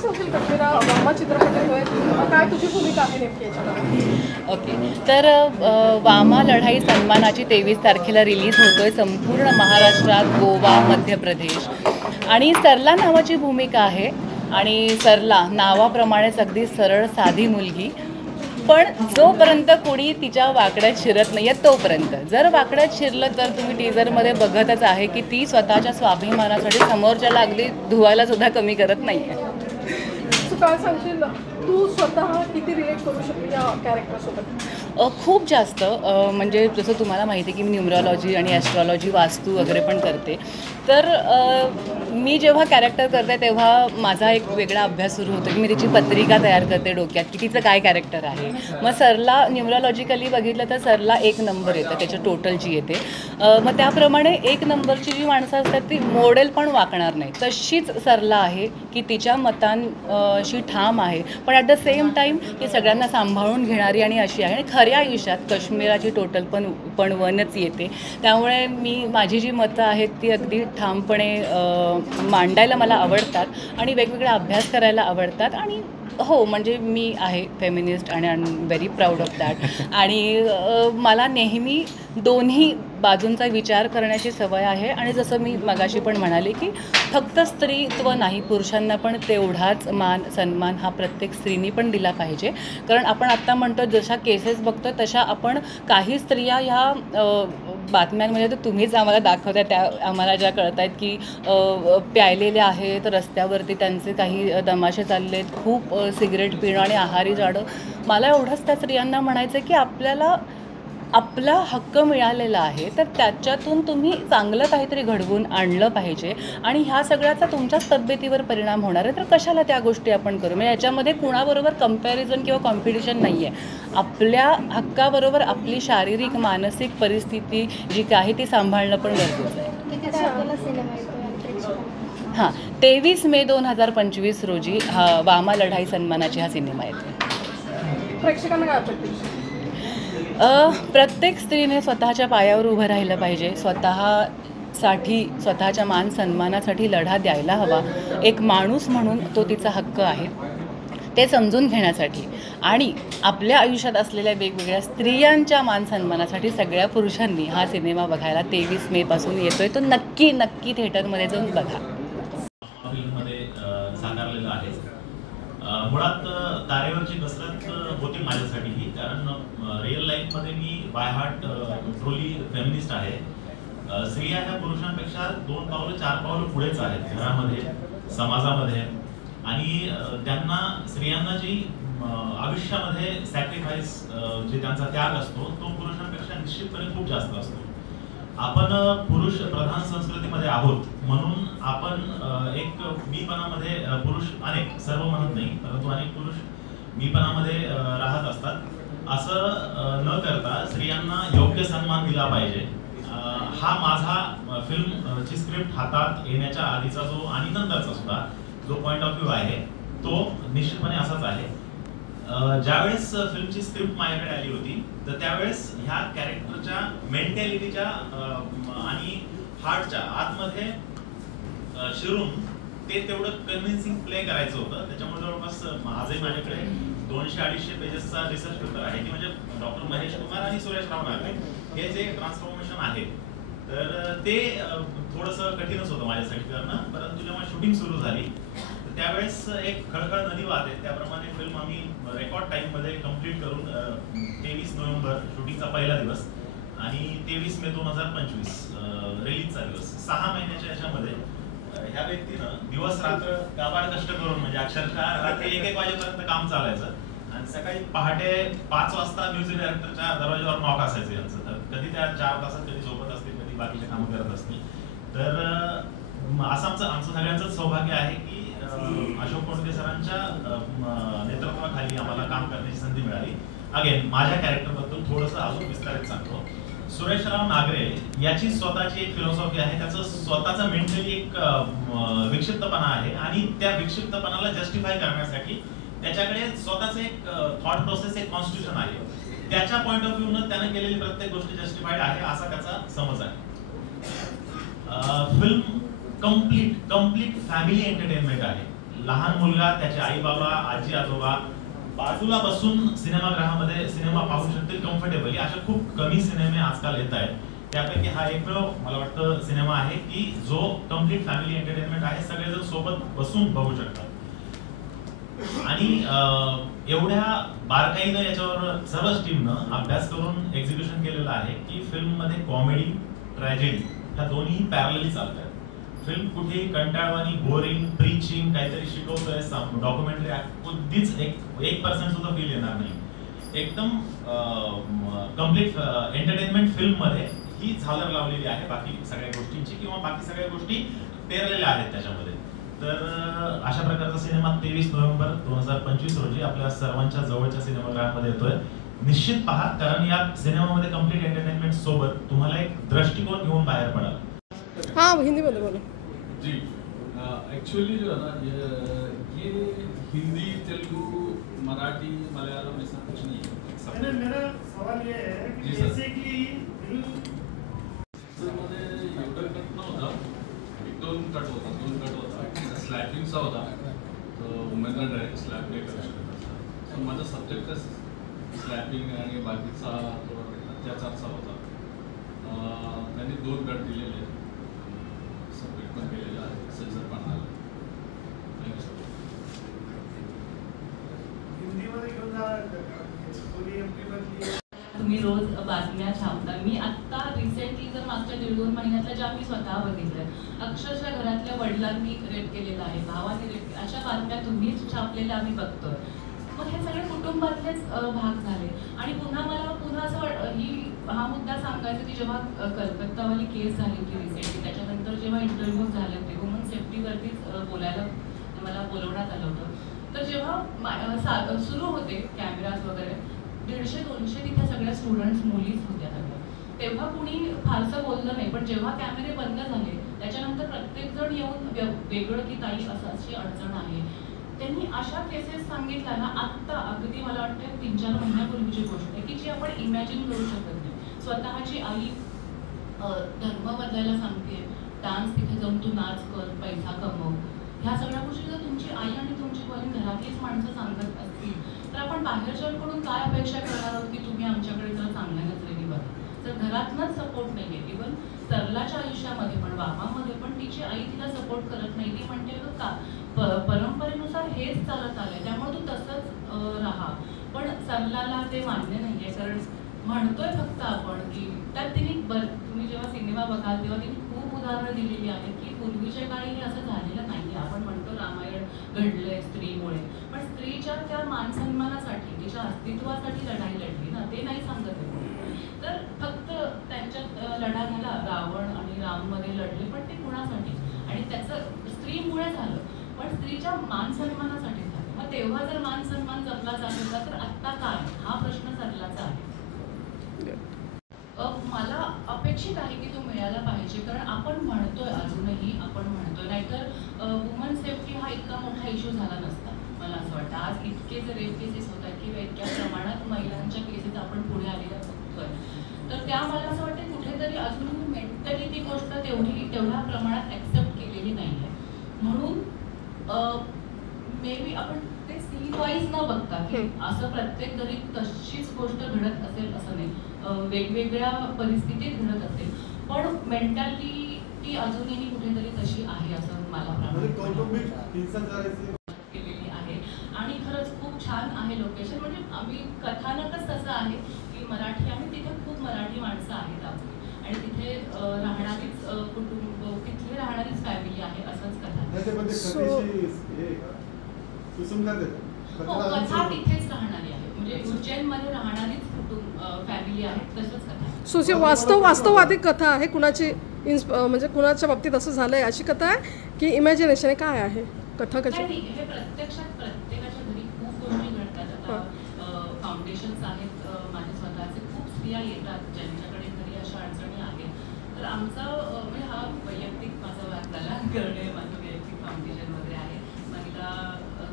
सांगशील कश्मीरा वामा चित्रपटामुळे काय तुझी भूमिका आहे नेमकी याच्यामध्ये? ओके, तर वामा लढाई सन्मानाची 23 तारखेला रिलीज होतोय संपूर्ण महाराष्ट्रात, गोवा, मध्य प्रदेश. आणि सरला नावाची भूमिका आहे आणि सरला नावाप्रमाणेच अगदी सरळ साधी मुलगी, पण जोपर्यंत कोणी तिच्या वाकड्यात शिरत नाही आहे तोपर्यंत. जर वाकड्यात शिरलं तर तुम्ही टीजरमध्ये बघतच आहे की ती स्वतःच्या स्वाभिमानासाठी समोरच्याला अगदी धुवायला सुद्धा कमी करत नाही आहे. काय सांगशील तू स्वतः किती रिलेट करू शकते या कॅरेक्टरसोबत? खूप जास्त. म्हणजे जसं तुम्हाला माहिती आहे की मी न्यूमरॉलॉजी आणि ॲस्ट्रॉलॉजी, वास्तू वगैरे पण करते. तर मी जेव्हा कॅरेक्टर करते तेव्हा माझा एक वेगळा अभ्यास सुरू होतो की मी तिची पत्रिका तयार करते डोक्यात की तिचं काय कॅरेक्टर आहे. मग सरला न्यूमरॉलॉजिकली बघितलं तर सरला 1 नंबर येतं, त्याच्या टोटल जी येते. मग त्याप्रमाणे 1 नंबरची जी माणसं असतात ती मॉडेल पण वाकणार नाही, तशीच सरला आहे की तिच्या मतांशी ठाम आहे, पण ॲट द सेम टाईम ती सगळ्यांना सांभाळून घेणारी आणि अशी आहे. आणि खऱ्या आयुष्यात कश्मीराची टोटल पण 1च येते. त्यामुळे माझी जी मतं आहेत ती अगदी ठामपणे मांडायला मला आवडतात आणि वेगवेगळा अभ्यास करायला आवडतात. आणि हो, म्हणजे मी आहे फेमिनिस्ट आणि I am very proud of that. आणि मला नेहमी दोन्ही बाजूंचा विचार करण्याची सवय आहे. आणि जसं मी मगाशी पण म्हणाले की फक्त स्त्रीत्व नाही, पुरुषांना पण तेवढाच मान सन्मान हा प्रत्येक स्त्रीनी पण दिला पाहिजे. कारण आपण आत्ता म्हणतो जशा केसेस बघतो तशा आपण काही स्त्रिया ह्या बातम्यांमध्ये तर तुम्हीच आम्हाला दाखवता, त्या आम्हाला ज्या कळत आहेत की प्यायलेल्या आहेत रस्त्यावरती, त्यांचे काही तमाशे चालले आहेत, खूप सिगरेट पिणं आणि आहारी जाणं. मला एवढंच त्या स्त्रियांना म्हणायचं की आपला हक्क मिळालेला आहे तर त्याच्यातून तुम्ही चांगलं काहीतरी घडवून आणलं पाहिजे. आणि ह्या सगळ्याचा तुमच्याच तब्येतीवर परिणाम होणार आहे, तर कशाला त्या गोष्टी आपण करू. म्हणजे याच्यामध्ये कुणाबरोबर कंपॅरिझन किंवा कॉम्पिटिशन नाही आहे. आपल्या हक्काबरोबर आपली शारीरिक मानसिक परिस्थिती जी काही ती सांभाळणं पण गरजेचं आहे. 23 मे 2025 रोजी वामा लढाई सन्मानाची हा सिनेमा येतो. प्रेक्षकांना काय वाटतं? प्रत्येक स्त्रीने स्वतःच्या पायावर उभं राहिलं पाहिजे, स्वतःसाठी स्वतःच्या मान सन्मानासाठी लढा द्यायला हवा. एक माणूस म्हणून तो तिचा हक्क आहे ते समजून घेण्यासाठी. आणि आपल्या आयुष्यात असलेल्या वेगवेगळ्या स्त्रियांच्या मान सन्मानासाठी सगळ्या पुरुषांनी हा सिनेमा बघायला 23 मे पासून येतोय. तो नक्की थिएटरमध्ये जाऊन बघा. साकारलेलं आहे. मुळात तारेवरची कसरत होती माझ्यासाठीही, कारण रिअल लाईफमध्ये मी बाय हार्ट ट्रुली फेमिनिस्ट आहे. स्त्रिया ह्या पुरुषांपेक्षा 2 पावलं 4 पावलं पुढेच आहेत घरामध्ये, समाजामध्ये. आणि त्यांना स्त्रियांना जी आयुष्यामध्ये सॅक्रिफाईस जे त्यांचा त्याग असतो तो पुरुषांपेक्षा निश्चितपणे खूप जास्त असतो. आपण पुरुष प्रधान संस्कृतीमध्ये आहोत म्हणून आपण एक मीपणामध्ये पुरुष अनेक, सर्व म्हणत नाही परंतु अनेक पुरुष मीपणामध्ये राहत असतात. असं न करता स्त्रियांना योग्य सन्मान दिला पाहिजे. हा माझा फिल्मची स्क्रिप्ट हातात येण्याच्या आधीचा जो आणि नंतरचा सुद्धा जो पॉईंट ऑफ व्ह्यू आहे तो निश्चितपणे असाच आहे. ज्यावेळेस फिल्मची स्क्रिप्ट माझ्याकडे आली होती तर त्यावेळेस ह्या कॅरेक्टरच्या मेंटॅलिटीच्या आणि हार्टच्या आतमध्ये शिरून ते तेवढं कन्व्हिन्सिंग प्ले करायचं होतं. त्याच्यामुळे जवळपास आजही माझ्याकडे 200-250 पेजेसचा रिसर्च पेपर आहे की म्हणजे डॉक्टर महेश कुमार आणि सुरेश राव नागरे हे जे ट्रान्सफॉर्मेशन आहे तर ते थोडंसं कठीणच होतं माझ्यासाठी करणं. परंतु जेव्हा शूटिंग सुरू झाली त्यावेळेस एक खळखळ नदी वाहते त्याप्रमाणे फिल्म आम्ही रेकॉर्ड टाईममध्ये कंप्लीट करून 23 नोव्हेंबर शूटिंगचा पहिला दिवस आणि 23 मे 2025 रिलीजचा दिवस, 6 महिन्याच्या याच्यामध्ये ह्या व्यक्तीनं दिवस रात्र काबाड कष्ट करून म्हणजे अक्षरशः रात्री 1-1 वाजेपर्यंत काम चालायचं आणि सकाळी पहाटे 5 वाजता म्युझिक डायरेक्टरच्या दरवाजावर नॉक असायचं यांचं. तर कधी त्या 4 तासात कधी झोपत असतील, कधी बाकीचे कामं करत असतील. तर असं आमचं सगळ्यांचंच सौभाग्य आहे की अशोक कोंडके सरांच्या नेतृत्वाखाली आम्हाला काम करण्याची संधी मिळाली. अगेन माझ्या कॅरेक्टरबद्दल थोडंसं अजून विस्तारित सांगतो. सुरेशराव नागरे याची स्वतःची एक फिलॉसॉफी आहे, त्याचं स्वतःचा मेंटली एक विक्षिप्तपणा आहे आणि त्या विक्षिप्तपणाला जस्टिफाय करण्यासाठी त्याच्याकडे स्वतःच एक थॉट प्रोसेस, एक कॉन्स्टिट्यूशन आहे. त्याच्या पॉइंट ऑफ व्ह्यूनं त्याने केलेली प्रत्येक गोष्ट जस्टिफाईड आहे असा त्याचा समज आहे. फिल्म कम्प्लीट फॅमिली एंटरटेनमेंट आहे. लहान मुलगा, त्याचे आई बाबा, आजी आजोबा बाजूला बसून सिनेमागृहामध्ये सिनेमा पाहू शकतील कम्फर्टेबली. अशा खूप कमी सिनेमे आजकाल येत आहेत. त्यापैकी हा एकमेव मला वाटतं सिनेमा आहे की जो कम्प्लीट फॅमिली एंटरटेनमेंट आहे, सगळेजण सोबत बसून बघू शकतात. आणि एवढ्या बारकाईनं याच्यावर सर्वच टीमनं अभ्यास करून एक्झिक्युशन केलेलं आहे की फिल्ममध्ये कॉमेडी, ट्रॅजेडी ह्या दोन्ही पॅरलली चालतात. फिल्म कुठेही कंटाळवाणी, बोरिंग, प्रीचिंग, काहीतरी शिकवतोय, डॉक्युमेंटरी कधीच 1% सुद्धा फील येणार नाही. एकदम कम्प्लीट एंटरटेनमेंट फिल्म मध्ये ही झालर लावलेली आहे बाकी सगळ्या गोष्टींची, किंवा बाकी सगळ्या गोष्टी पेरलेल्या आहेत त्याच्यामध्ये. तर अशा प्रकारचा सिनेमा 23 नोव्हेंबर 2025 रोजी आपल्या सर्वांच्या जवळच्या सिनेमागृहामध्ये येतोय. निश्चित पहा, कारण या सिनेमामध्ये कम्प्लीट एंटरटेनमेंट सोबत तुम्हाला एक दृष्टिकोन घेऊन बाहेर पडाल. हाँ हिंदी में बोलो जी. एक्चुअली जो है ना ये हिंदी, तेलुगु, मराठी, मलयालम ऐसा कुछ नहीं है. मेरा सवाल ये है कि जैसे कि मध्ये एवढं कट नव्हतं, 1-2 कट होता, स्लॅपिंगचा होता. तर उमेदवार डायरेक्ट स्लॅप नाही करू शकत असं. सो माझा सब्जेक्टच स्लॅपिंग आणि बाकीचा अत्याचारचा होता. त्यांनी 2 कट दिलेले, सबमिट पण केलेलं आहे, सेन्सर पण आलं. Thank you sir. हिंदीमध्ये घेऊन तुम्ही रोज बातम्या छापता. मी आत्ता रिसेंटली जर मागच्या 1.5-2 महिन्यातल्या ज्या मी स्वतः बघितल्या, अक्षरशः घरातल्या वडिलांनी रेप केलेला आहे, भावाने रेप, अशा बातम्या तुम्हीच छापलेल्या आम्ही बघतोय. मग हे सगळे कुटुंबातलेच भाग झाले. आणि पुन्हा असं हा मुद्दा सांगायचा की जेव्हा कलकत्तावाली केस झाली होती रिसेंटली, त्याच्यानंतर जेव्हा इंटरव्ह्यू झाले होते, वुमन सेफ्टीवरतीच बोलायला मला बोलवण्यात आलं होतं. तर जेव्हा सुरू होते कॅमेराज वगैरे, 150-200 तिथे सगळ्या स्टुडंट्स मुलीच होत्या सगळ्या, तेव्हा कुणी फारसं बोललं नाही. पण जेव्हा कॅमेरे बंद झाले त्याच्यानंतर प्रत्येकजण येऊन वेगळं की ताई असं अशी अडचण आहे. त्यांनी अशा केसेस सांगितल्या ना, आत्ता अगदी मला वाटतं 3-4 महिन्यापूर्वीची गोष्ट आहे की जी आपण इमॅजिन करू शकत नाही. स्वतःची आई धर्म बदलायला सांगते, डान्स तिथे जाऊन तू नाच कर, पैसा कमव, ह्या सगळ्या गोष्टी जर तुमची आई आणि तुमची बहीण घरातलीच माणसं सांगत असतील तर आपण बाहेरच्यांकडून काय अपेक्षा करणार आहोत की तुम्ही आमच्याकडे जर चांगल्या नजरेने बघा. जर घरातनंच सपोर्ट नाही आहे, इव्हन सरलाच्या आयुष्यामध्ये पण, बाबामध्ये पण तिची आई तिला सपोर्ट करत नाही. ती म्हणते का परंपरेनुसार हेच चालत आलंय, त्यामुळे तू तसंच राहा. पण सरलाला ते मान्य नाही आहे, कारण म्हणतोय फक्त आपण की त्यात तिने तुम्ही जेव्हा सिनेमा बघाल तेव्हा तिने खूप उदाहरणं दिलेली आहेत की पूर्वीच्या काळी हे असं झालेलं नाही. आपण म्हणतो रामायण घडलंय स्त्रीमुळे, पण स्त्रीच्या त्या मानसन्मानासाठी, तिच्या अस्तित्वासाठी लढाई लढली ना, ते नाही सांगत आहे. तर फक्त त्यांच्यात लढा झाला, रावण आणि राममध्ये लढले, पण ते कुणासाठी, आणि त्याचं स्त्रीमुळे झालं, पण स्त्रीच्या मानसन्मानासाठी झालं. मग तेव्हा जर मानसन्मान जपला जात होता तर आत्ता काय, हा प्रश्न सरलाचा आहे. मला अपेक्षित आहे की तो मिळायला पाहिजे, कारण आपण म्हणतोय, अजूनही आपण म्हणतोय, नाहीतर वुमन सेफ्टी हा इतका मोठा इश्यू झाला नसता मला असं वाटतं. आज इतके जर रेप केसेस होतात किंवा इतक्या प्रमाणात महिलांच्या केसेस आपण पुढे आलेल्या बघतोय, तर त्या मला असं वाटतं कुठेतरी अजून मेंटली ती गोष्ट तेवढ्या प्रमाणात ॲक्सेप्ट केलेली नाही आहे. म्हणून मे बी आपण ते सीन वाईज न बघता की असं प्रत्येक घरी तशीच गोष्ट घडत असेल असं नाही, वेगवेगळ्या परिस्थितीत घडत असेल, पण मेंटॅलिटी अजूनही कुठेतरी तशी आहे असं मला केलेली आहे. आणि खरंच खूप छान आहे लोकेशन, म्हणजे आम्ही कथानकच तसं आहे की मराठी, आणि तिथे खूप मराठी माणसं आहेत आपली, आणि तिथे राहणारीच कुटुंब, तिथली राहणारीच फॅमिली आहे, असंच कथा तिथेच राहणारी आहे, म्हणजे उज्जैनमध्ये राहणारीच फॅमिली आहे, तसंच कथा. सुशी वास्तववादी कथा आहे, कुणाची म्हणजे कुणाच्या बाबतीत असं झालंय अशी कथा आहे की इमॅजिनेशन काय आहे कथा कशी? नाही, हे प्रत्यक्षात प्रत्येकाच्या घरी खूप गोष्टी घडतात. आता फाउंडेशन्स आहेत माझे स्वतःचे, खूप स्त्रिया येतात ज्यांच्याकडे घरी अशा अडचणी आहेत. तर आमचं म्हणजे हा वैयक्तिक माझा वाटला करणे, माझं वैयक्तिक फाउंडेशन वगैरे आहे, महिला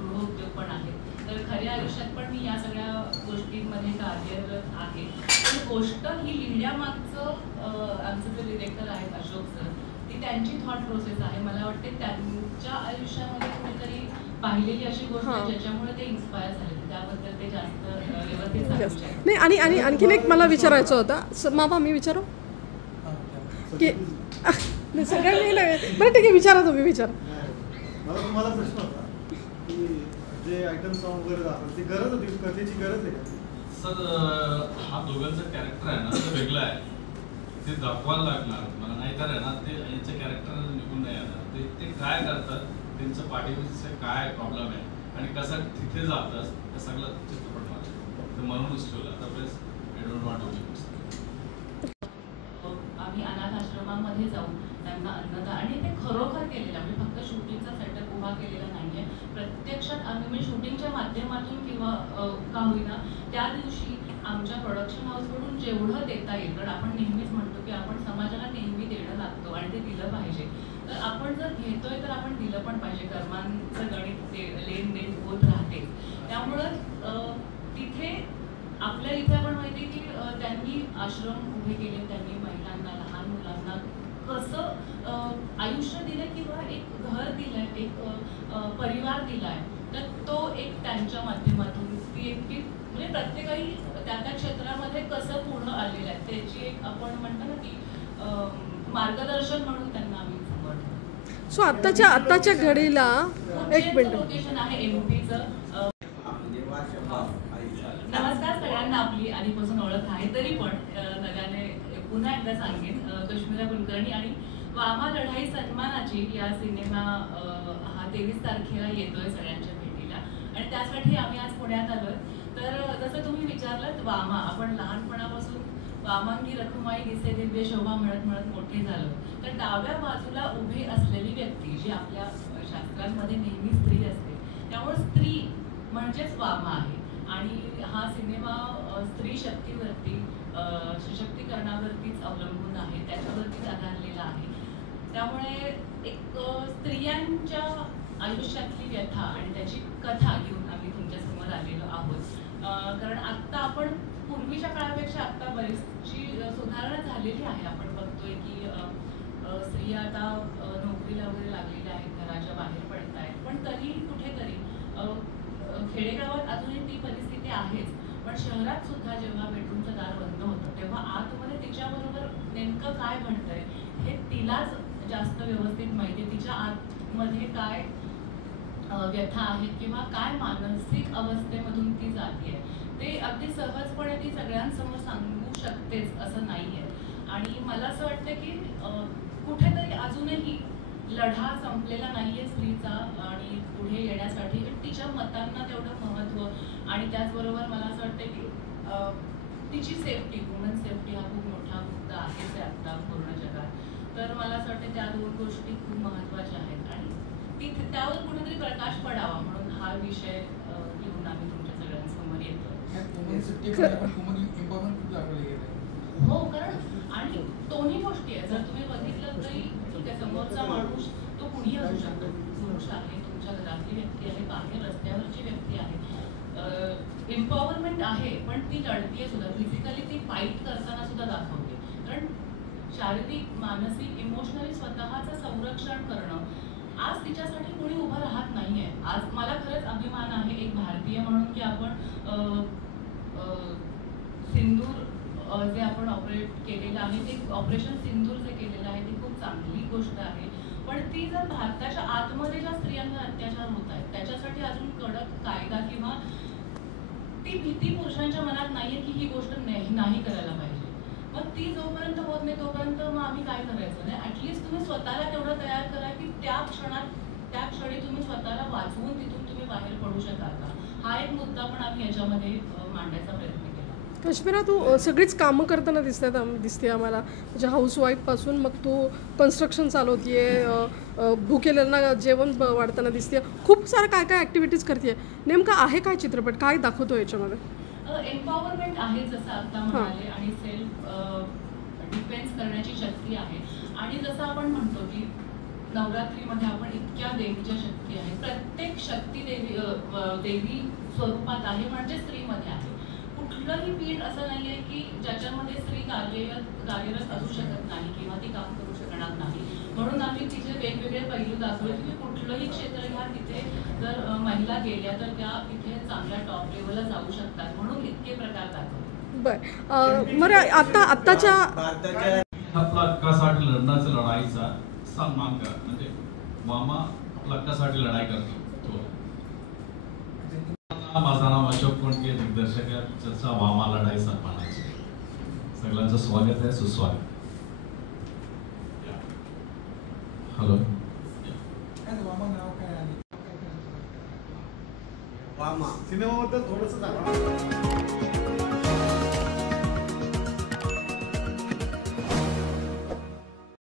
गृहोद्योग पण आहे. तर खऱ्या आयुष्यात पण मी या सगळ्या गोष्टींमध्ये कार्यरत आहे. पण गोष्ट ही लिहिण्यामागचं आमचे जे डिरेक्टर आहेत अशोक सर, ती त्यांची थॉट प्रोसेस आहे. मला वाटते त्यांच्या आयुष्यामध्ये कुठेतरी पाहिलेली अशी गोष्ट हां. ज्याच्यामुळे ते इन्स्पायर झाले, त्याबद्दल ते जास्त व्यवस्थित सांगू Yes. शकतात. नाही आणि आणखीन एक मला विचारायचं होतं मामा, मी विचारू की नाही, सगळं मी नाही, बरं ठीक आहे, विचारा तुम्ही, विचारा. मला तुम्हाला प्रश्न होता की जे आयटम सॉन्ग वगैरे दाखवलं ती गरज होती, कथेची गरज आहे का? सर हा दोघांचं कॅरेक्टर आहे ना ते वेगळं आहे, ते दाखवायला लागणार मला, नाहीतर आहे ना ते यांचं कॅरेक्टर निघून नाही येणार. ते काय करतात, त्यांचं पाठीमागचं काय प्रॉब्लेम आहे आणि कसं तिथे जातात हे सगळं चित्रपट माझं तर म्हणूनच ठेवलं. Otherwise I don't want to आम्ही अनाथ आश्रमामध्ये जाऊन त्यांना अन्नदान, आणि ते खरोखर केलेलं, आम्ही फक्त शूटिंगचा सेटअप उभा केलेला नाहीये. प्रत्यक्षात आम्ही शूटिंगच्या माध्यमातून किंवा का होईना त्या दिवशी आमच्या प्रोडक्शन हाऊसकडून जेवढं देता येईल, कारण आपण नेहमीच म्हणतो की आपण समाजाला नेहमी देणं लागतो आणि ते दिलं पाहिजे. तर आपण जर घेतोय तर आपण दिलं पण पाहिजे. कर्मांचं गणित लेन देन होत राहते. त्यामुळं तिथे आपल्या इथे आपण माहिती की त्यांनी आश्रम उभे केले, त्यांनी महिलांना, लहान मुलांना कसं आयुष्य दिलं किंवा एक घर दिलंय, एक परिवार दिलाय. तर तो एक त्यांच्या माध्यमातून ती एक म्हणजे प्रत्येकाही त्या त्या क्षेत्रामध्ये कसं पूर्ण आलेलं आहे त्याची एक आपण म्हणतो ना की मार्गदर्शन म्हणून त्यांना आम्ही समोर ठेवतो. सो आत्ताच्या घडीला एक मिनिट, लोकेशन आहे एमपीचं. नमस्कार सगळ्यांना, आपली आधीपासून ओळख आहे तरी पण नव्याने पुन्हा एकदा सांगेन, कश्मीरा कुलकर्णी आणि वामा लढाई सन्मानाची या सिनेमा हा 23 तारखेला येतोय सगळ्यांच्या भेटीला, आणि त्यासाठी आम्ही आज पुण्यात आलोय. तर जसं तुम्ही विचारलं, वामा, आपण लहानपणापासून वामांगी रखुमाई दिसे दिव्य शोभा म्हणत म्हणत मोठे झालो. तर डाव्या बाजूला उभी असलेली व्यक्ती जी आपल्या शास्त्रांमध्ये नेहमी स्त्री असते, त्यामुळे स्त्री म्हणजेच वामा आहे. आणि हा सिनेमा स्त्री शक्तीवरती, सशक्तीकरणावरतीच अवलंबून आहे, त्याच्यावरतीच आधारलेला आहे. त्यामुळे एक स्त्रियांच्या आयुष्यातली व्यथा आणि त्याची कथा घेऊन आम्ही तुमच्यासमोर आलेलो आहोत. कारण आत्ता आपण पूर्वीच्या काळापेक्षा आत्ता बरीचशी सुधारणा झालेली आहे. आपण बघतोय की स्त्रिया आता नोकरीला वगैरे लागलेल्या आहेत, घराच्या बाहेर पडत आहेत, पण तरीही कुठेतरी खेडेगावात अजूनही ती परिस्थिती आहेच. पण शहरात सुद्धा जेव्हा बेडरूमचं दार बंद होतं तेव्हा आतमध्ये तिच्याबरोबर नेमकं काय घडतंय हे तिलाच जास्त व्यवस्थित माहिती. तिच्या आतमध्ये काय व्यथा आहेत किंवा काय मानसिक अवस्थेमधून ती जाते, ते अगदी सहजपणे ती सगळ्यांसमोर सांगू शकतेच असं नाही आहे. आणि मला असं वाटतं की कुठेतरी अजूनही लढा संपलेला नाहीये स्त्रीचा आणि पुढे येण्यासाठी तिच्या मतांना तेवढं महत्त्व. आणि त्याचबरोबर मला असं वाटतं की तिची सेफ्टी, वुमन सेफ्टी हा खूप मोठा मुद्दा आहेच आहे आत्ता पूर्ण जगात. तर मला असं वाटतं त्या दोन गोष्टी खूप महत्त्वाच्या आहेत आणि त्यावर कुठेतरी प्रकाश पडावा म्हणून हा विषय घेऊन आम्ही तुमच्या सगळ्यांसमोर येतो. हो, कारण आणि दोन्ही गोष्टी आहेत. जर तुम्ही बघितलं तरी ठीक आहे, समोरचा माणूस तो कुणी असू शकतो, पुरुष आहे, तुमच्या घरातली व्यक्ती आहे, बाहेर रस्त्यावरची व्यक्ती आहे. एम्पॉवरमेंट आहे, पण ती लढतीये सुद्धा, फिजिकली ती फाईट करताना सुद्धा दाखवते. कारण शारीरिक, मानसिक, इमोशनली स्वतःचं संरक्षण करणं आज तिच्यासाठी कोणी उभं राहत नाहीये. आज मला खरंच अभिमान आहे एक भारतीय म्हणून की आपण सिंदूर जे आपण ऑपरेट केलेलं आहे ते ऑपरेशन सिंदूर जे केलेलं आहे ती खूप चांगली गोष्ट आहे. पण ती जर भारताच्या आतमध्ये ज्या स्त्रियांवर अत्याचार होत आहेत त्याच्यासाठी अजून कडक कायदा किंवा ती भीती पुरुषांच्या मनात नाहीये की ही गोष्ट नाही करायला पाहिजे. मग ती जोपर्यंत होत नाही तोपर्यंत मग आम्ही काय करायचं नाही. ऍटलिस्ट तुम्ही स्वतःला तेवढं तयार करा की त्या क्षणी तुम्ही स्वतःला वाचवून तिथून तुम्ही बाहेर पडू शकाल का. हा एक मुद्दा पण आम्ही याच्यामध्ये मांडायचा प्रयत्न केला. कश्मीरा, तू सगळीच कामं करताना दिसते आम्हाला, म्हणजे हाऊसवाईफपासून मग तू कन्स्ट्रक्शन चालवतीये, भुकेल्यांना जेवण वाढताना दिसते, खूप सारं काय काय ॲक्टिव्हिटीज करते. नेमका आहे काय चित्रपट, काय दाखवतो याच्यामध्ये? एम्पॉवरमेंट आहे जसं आता म्हणाले आणि सेल्फ डिफेन्स करण्याची शक्ती आहे. आणि जसं आपण म्हणतो की नवरात्रीमध्ये आपण इतक्या देवीच्या शक्ती आहेत, प्रत्येक शक्ती देवी स्वरूपात आहे म्हणजे स्त्रीमध्ये आहे. कुठलंही पीठ असं नाही आहे की ज्याच्यामध्ये स्त्री कार्यरत असू शकत नाही किंवा ती काम करू शकत प्रकरणात नाही. म्हणून आम्ही तिचे वेगवेगळे पैलू दाखवले की कुठलंही क्षेत्र घ्या, तिथे जर महिला गेल्या तर त्या तिथे चांगल्या टॉप लेवलला जाऊ शकतात, म्हणून इतके प्रकार दाखवले. बरं बरं आत्ताच्या आपला हक्कासाठी लढण्याचा लढाईचा सन्मान करा. म्हणजे मामा आपल्या हक्कासाठी लढाई करतो. माझं नाव अशोक कोंडके, दिग्दर्शक आहे पिक्चरचा वामा लढाई सन्मानाची. सगळ्यांचं स्वागत आहे, सुस्वागत. हॅलो, सिनेमाबद्दल थोडंसं सांगा.